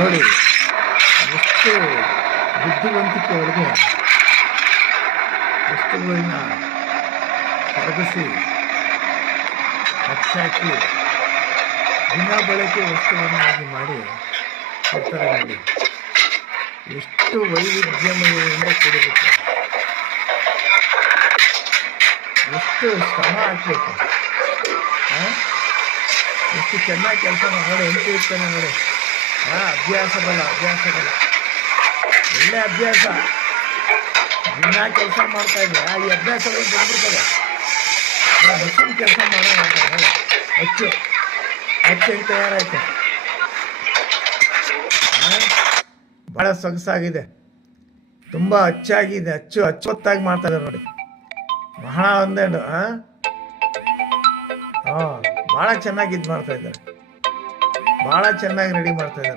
ನೋಡಿ ಎಷ್ಟು ಬುದ್ಧಿವಂತಿಕೆ ಒಳಗೆ ವಸ್ತುಗಳನ್ನ ಕರಗಿಸಿ ಹಚ್ಚಾಕಿ ದಿನ ಬಳಕೆ ವಸ್ತುವನ್ನಾಗಿ ಮಾಡಿ ಕೊಡ್ತಾರೆ. ನೋಡಿ ಎಷ್ಟು ವೈವಿಧ್ಯಮಯದಿಂದ ಕೂಡಿರುತ್ತೆ, ಎಷ್ಟು ಶ್ರಮ ಹಾಕಬೇಕು, ಎಷ್ಟು ಚೆನ್ನಾಗಿ ಕೆಲಸ ನೋಡಿ ಹೆಂಗೆ ಇರ್ತಾನೆ ನೋಡಿ. ಅಭ್ಯಾಸ ಬಲ್ಲ ಒಳ್ಳೆ ಅಭ್ಯಾಸ. ದಿನ ಕೆಲಸ ಮಾಡ್ತಾ ಇದ್ದೆ, ಈ ಅಭ್ಯಾಸಗಳು ಬಂದ್ಬಿಡ್ತದೆ. ಮಷಿನ್ ಕೆಲಸ ಮಾಡೋಣ ಹೆಚ್ಚು ಹೆಂಗೆ ತಯಾರಾಯ್ತು, ಭಾಳ ಸೊಗಸಾಗಿದೆ, ತುಂಬ ಅಚ್ಚಾಗಿದೆ, ಅಚ್ಚೊತ್ತಾಗಿ ಮಾಡ್ತಾ ಇದ್ದಾರೆ ನೋಡಿ. ಬಹಳ ಒಂದೇನು ಭಾಳ ಚೆನ್ನಾಗಿ ಇದು ಮಾಡ್ತಾ ಇದ್ದಾರೆ, ಭಾಳ ಚೆನ್ನಾಗಿ ರೆಡಿ ಮಾಡ್ತಾ ಇದ್ದಾರೆ.